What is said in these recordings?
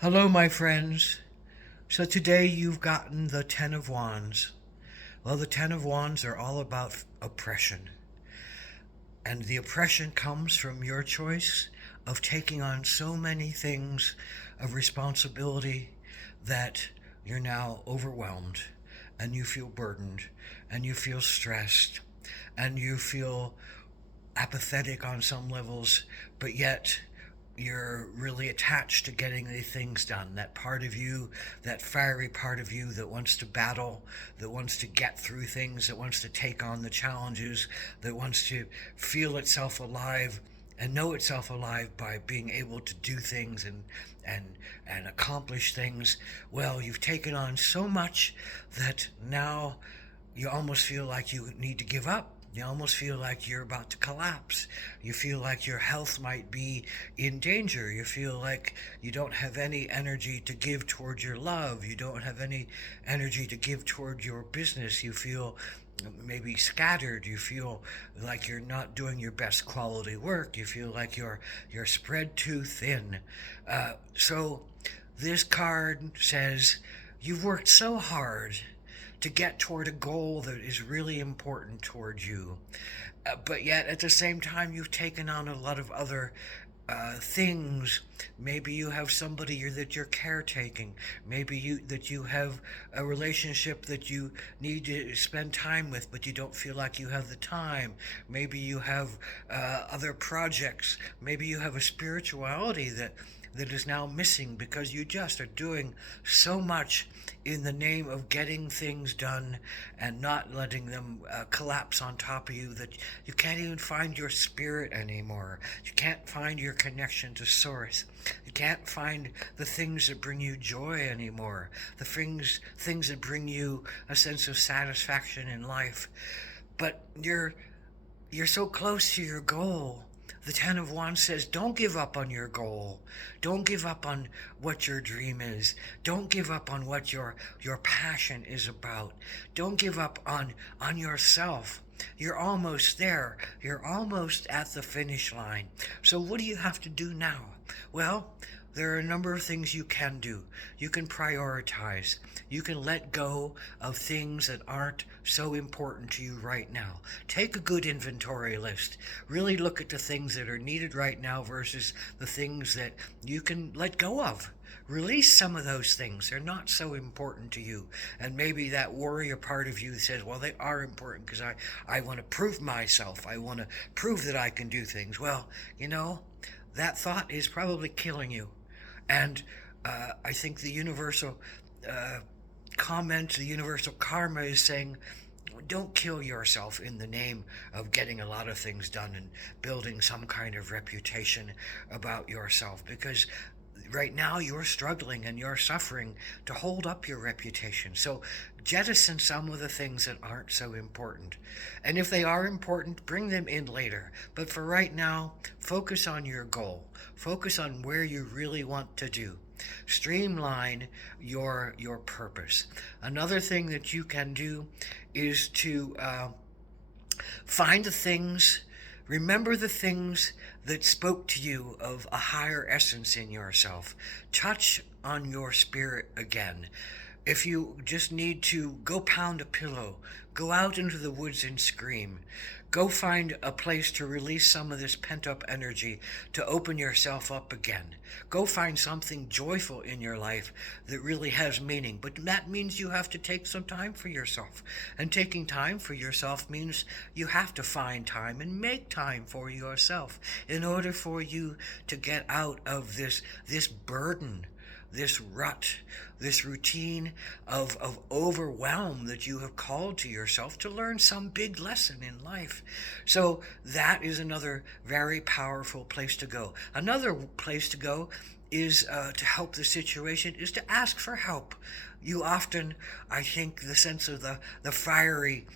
Hello, my friends. So today you've gotten the Ten of Wands. Well, the Ten of Wands are all about oppression. And the oppression comes from your choice of taking on so many things of responsibility that you're now overwhelmed and you feel burdened and you feel stressed and you feel apathetic on some levels, but yet you're really attached to getting the things done. That part of you, that fiery part of you that wants to battle, that wants to get through things, that wants to take on the challenges, that wants to feel itself alive and know itself alive by being able to do things and and accomplish things. Well, you've taken on so much that now you almost feel like you need to give up. You almost feel like you're about to collapse. You feel like your health might be in danger. You feel like you don't have any energy to give toward your love. You don't have any energy to give toward your business. You feel maybe scattered. You feel like you're not doing your best quality work. You feel like you're spread too thin. So this card says you've worked so hard to get toward a goal that is really important toward you. But yet at the same time, you've taken on a lot of other things. Maybe you have somebody that you're caretaking. Maybe you have a relationship that you need to spend time with, but you don't feel like you have the time. Maybe you have other projects. Maybe you have a spirituality that is now missing because you just are doing so much in the name of getting things done and not letting them collapse on top of you that you can't even find your spirit anymore. You can't find your connection to source. You can't find the things that bring you joy anymore, the things that bring you a sense of satisfaction in life. But you're so close to your goal. The Ten of Wands says, don't give up on your goal. Don't give up on what your dream is. Don't give up on what your passion is about. Don't give up on yourself. You're almost there. You're almost at the finish line. So what do you have to do now? Well, there are a number of things you can do. You can prioritize. You can let go of things that aren't so important to you right now. Take a good inventory list. Really look at the things that are needed right now versus the things that you can let go of. Release some of those things. They're not so important to you. And maybe that warrior part of you says, well, they are important because I want to prove myself. I want to prove that I can do things. Well, that thought is probably killing you. And I think the universal comment, the universal karma is saying, don't kill yourself in the name of getting a lot of things done and building some kind of reputation about yourself, because right now you're struggling and you're suffering to hold up your reputation. So jettison some of the things that aren't so important. And if they are important, bring them in later. But for right now, focus on your goal. Focus on where you really want to do. Streamline your purpose. Another thing that you can do is to find the things, remember the things that spoke to you of a higher essence in yourself. Touch on your spirit again. If you just need to go pound a pillow, go out into the woods and scream. Go find a place to release some of this pent-up energy, to open yourself up again. Go find something joyful in your life that really has meaning. But that means you have to take some time for yourself. And taking time for yourself means you have to find time and make time for yourself in order for you to get out of this burden, this rut, this routine of overwhelm that you have called to yourself to learn some big lesson in life. So that is another very powerful place to go. Another place to go is to help the situation is to ask for help. You often, I think, the sense of the fiery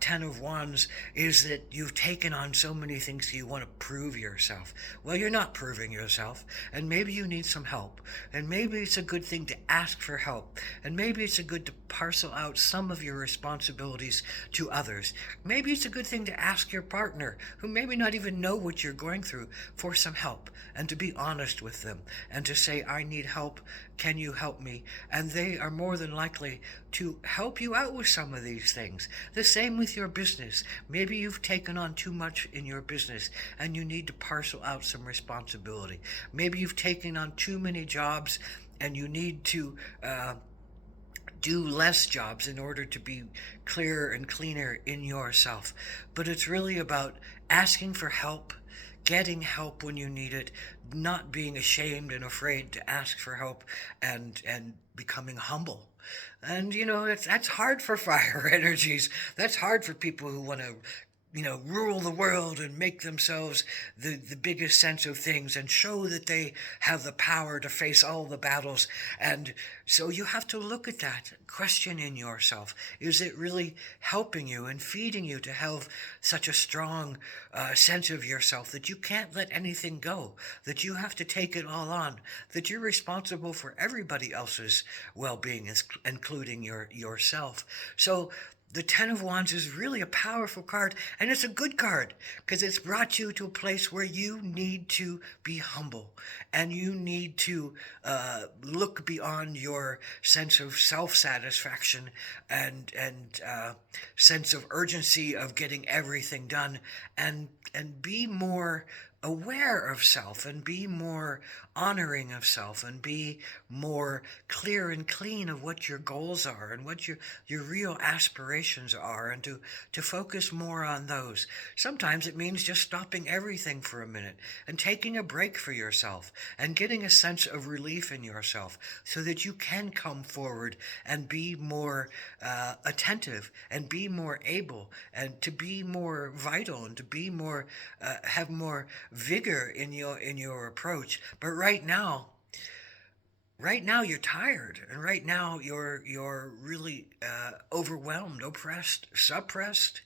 Ten of Wands is that you've taken on so many things you want to prove yourself. Well, you're not proving yourself, and maybe you need some help, and maybe it's a good thing to ask for help, and maybe it's a good to parcel out some of your responsibilities to others. Maybe it's a good thing to ask your partner, who maybe not even know what you're going through, for some help, and to be honest with them, and to say, I need help, can you help me? And they are more than likely to help you out with some of these things. The same with your business. Maybe you've taken on too much in your business and you need to parcel out some responsibility. Maybe you've taken on too many jobs and you need to do less jobs in order to be clearer and cleaner in yourself. But it's really about asking for help, getting help when you need it, not being ashamed and afraid to ask for help, and becoming humble. And that's hard for fire energies. That's hard for people who want to rule the world and make themselves the biggest sense of things and show that they have the power to face all the battles. And so you have to look at that, question in yourself. Is it really helping you and feeding you to have such a strong sense of yourself that you can't let anything go, that you have to take it all on, that you're responsible for everybody else's well-being, including yourself? So the Ten of Wands is really a powerful card, and it's a good card because it's brought you to a place where you need to be humble and you need to look beyond your sense of self-satisfaction and sense of urgency of getting everything done, and be more aware of self and be more honoring of self and be more clear and clean of what your goals are and what your real aspirations are, and to focus more on those. Sometimes it means just stopping everything for a minute and taking a break for yourself and getting a sense of relief in yourself so that you can come forward and be more attentive and be more able and to be more vital and to be more have more vigor in your approach. But right now you're tired, and right now you're really overwhelmed, oppressed, suppressed.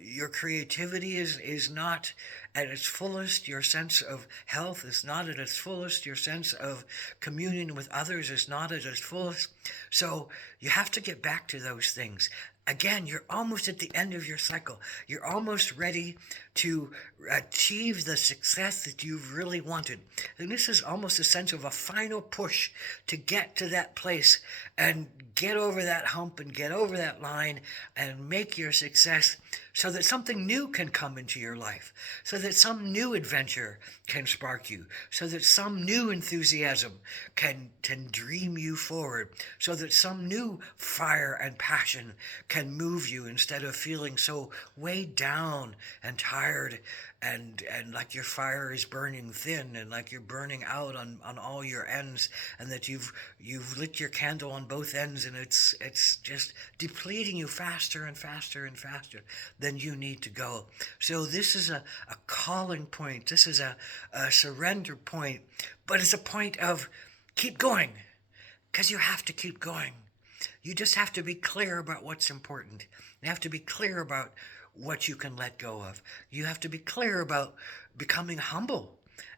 Your creativity is not at its fullest. Your sense of health is not at its fullest. Your sense of communion with others is not at its fullest. So you have to get back to those things. Again, you're almost at the end of your cycle. You're almost ready to achieve the success that you've really wanted. And this is almost a sense of a final push to get to that place and get over that hump and get over that line and make your success, so that something new can come into your life, so that some new adventure can spark you, so that some new enthusiasm can dream you forward, so that some new fire and passion can move you instead of feeling so weighed down and tired and like your fire is burning thin and like you're burning out on all your ends, and that you've lit your candle on both ends and it's just depleting you faster and faster and faster than you need to go. So this is a calling point. This is a surrender point, but it's a point of keep going, because you have to keep going. You just have to be clear about what's important. You have to be clear about what you can let go of. You have to be clear about becoming humble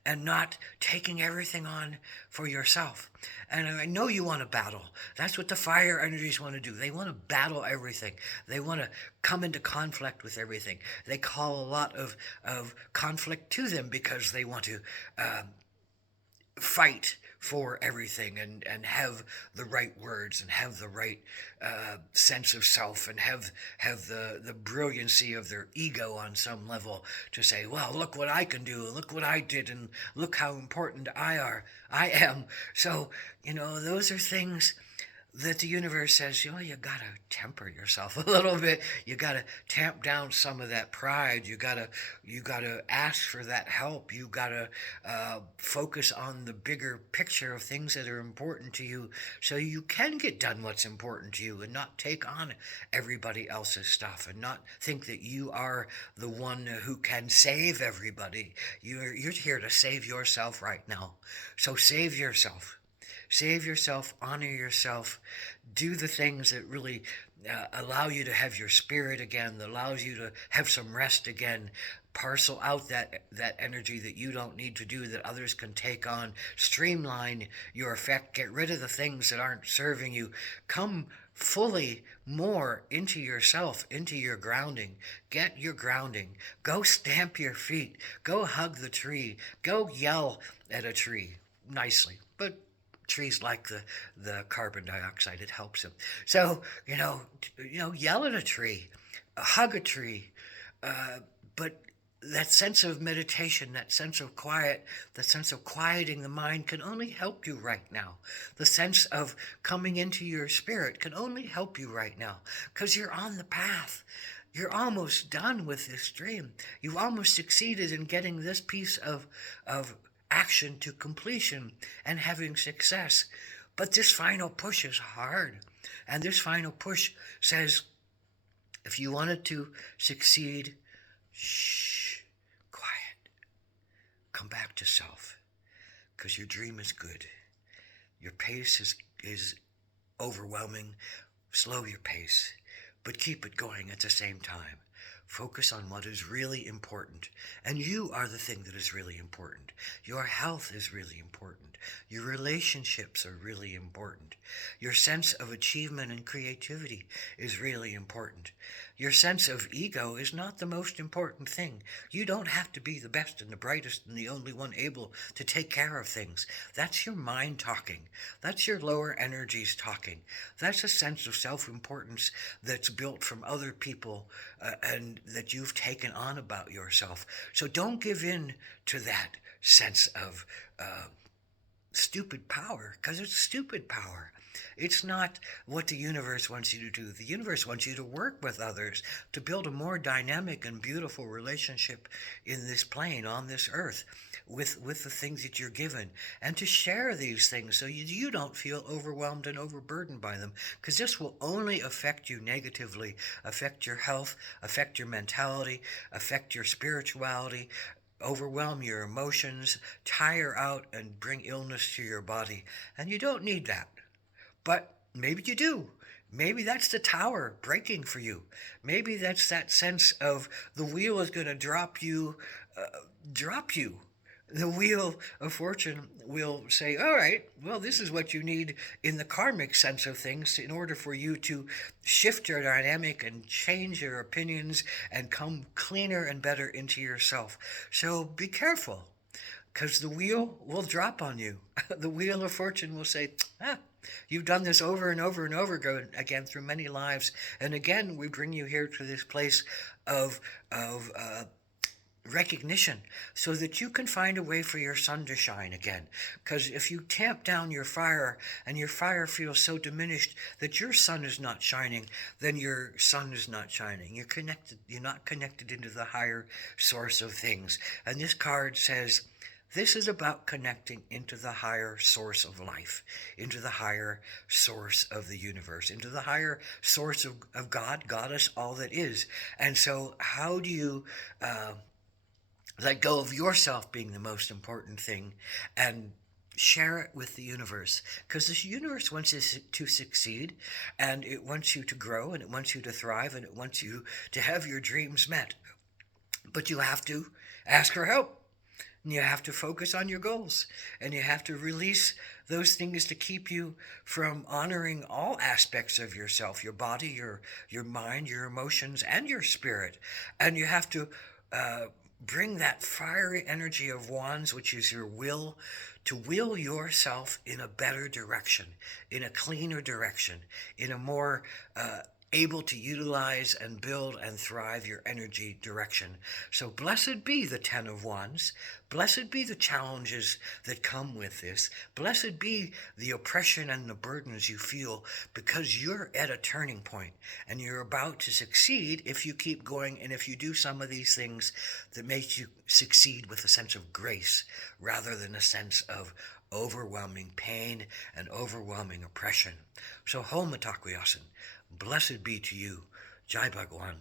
and not taking everything on for yourself. And I know you want to battle. That's what the fire energies want to do. They want to battle everything. They want to come into conflict with everything. They call a lot of conflict to them because they want to fight for everything and have the right words and have the right sense of self and have the brilliancy of their ego on some level to say, well, look what I can do, look what I did, and look how important I am. So, those are things that the universe says, you gotta temper yourself a little bit. You gotta tamp down some of that pride. You gotta ask for that help. You gotta focus on the bigger picture of things that are important to you, so you can get done what's important to you and not take on everybody else's stuff and not think that you are the one who can save everybody. You're here to save yourself right now. So save yourself. Save yourself, honor yourself, do the things that really allow you to have your spirit again, that allows you to have some rest again. Parcel out that energy that you don't need to do, that others can take on. Streamline your effect. Get rid of the things that aren't serving you. Come fully more into yourself, into your grounding. Get your grounding. Go stamp your feet. Go hug the tree. Go yell at a tree nicely. But trees like the carbon dioxide, it helps them. So, yell at a tree, hug a tree, but that sense of meditation, that sense of quiet, that sense of quieting the mind can only help you right now. The sense of coming into your spirit can only help you right now because you're on the path. You're almost done with this dream. You've almost succeeded in getting this piece of action to completion and having success. But this final push is hard. And this final push says, if you wanted to succeed, shh, quiet. Come back to self, because your dream is good. Your pace is overwhelming. Slow your pace, but keep it going at the same time. Focus on what is really important. And you are the thing that is really important. Your health is really important. Your relationships are really important. Your sense of achievement and creativity is really important. Your sense of ego is not the most important thing. You don't have to be the best and the brightest and the only one able to take care of things. That's your mind talking. That's your lower energies talking. That's a sense of self-importance that's built from other people and that you've taken on about yourself. So don't give in to that sense of stupid power, because it's stupid power. It's not what the universe wants you to do. The universe wants you to work with others to build a more dynamic and beautiful relationship in this plane, on this earth, with the things that you're given, and to share these things so you don't feel overwhelmed and overburdened by them, because this will only affect you negatively, affect your health, affect your mentality, affect your spirituality, overwhelm your emotions, tire out, and bring illness to your body. And you don't need that. But maybe you do. Maybe that's the tower breaking for you. Maybe that's that sense of the wheel is going to drop you. The wheel of fortune will say, all right, well, this is what you need in the karmic sense of things in order for you to shift your dynamic and change your opinions and come cleaner and better into yourself. So be careful, because the wheel will drop on you. The wheel of fortune will say, you've done this over and over and over again through many lives. And again, we bring you here to this place of recognition so that you can find a way for your sun to shine again. Because if you tamp down your fire and your fire feels so diminished that your sun is not shining, then your sun is not shining. You're not connected into the higher source of things. And this card says, this is about connecting into the higher source of life, into the higher source of the universe, into the higher source of God, Goddess, all that is. And so how do you let go of yourself being the most important thing and share it with the universe? Because this universe wants you to succeed, and it wants you to grow, and it wants you to thrive, and it wants you to have your dreams met. But you have to ask for help. And you have to focus on your goals, and you have to release those things to keep you from honoring all aspects of yourself, your body, your mind, your emotions, and your spirit. And you have to bring that fiery energy of wands, which is your will, to will yourself in a better direction, in a cleaner direction, in a more able to utilize and build and thrive your energy direction. So blessed be the Ten of Wands. Blessed be the challenges that come with this. Blessed be the oppression and the burdens you feel, because you're at a turning point and you're about to succeed if you keep going and if you do some of these things that make you succeed with a sense of grace rather than a sense of overwhelming pain and overwhelming oppression. So Hom Mitakuye Oyasin. Blessed be to you. Jai Bhagwan.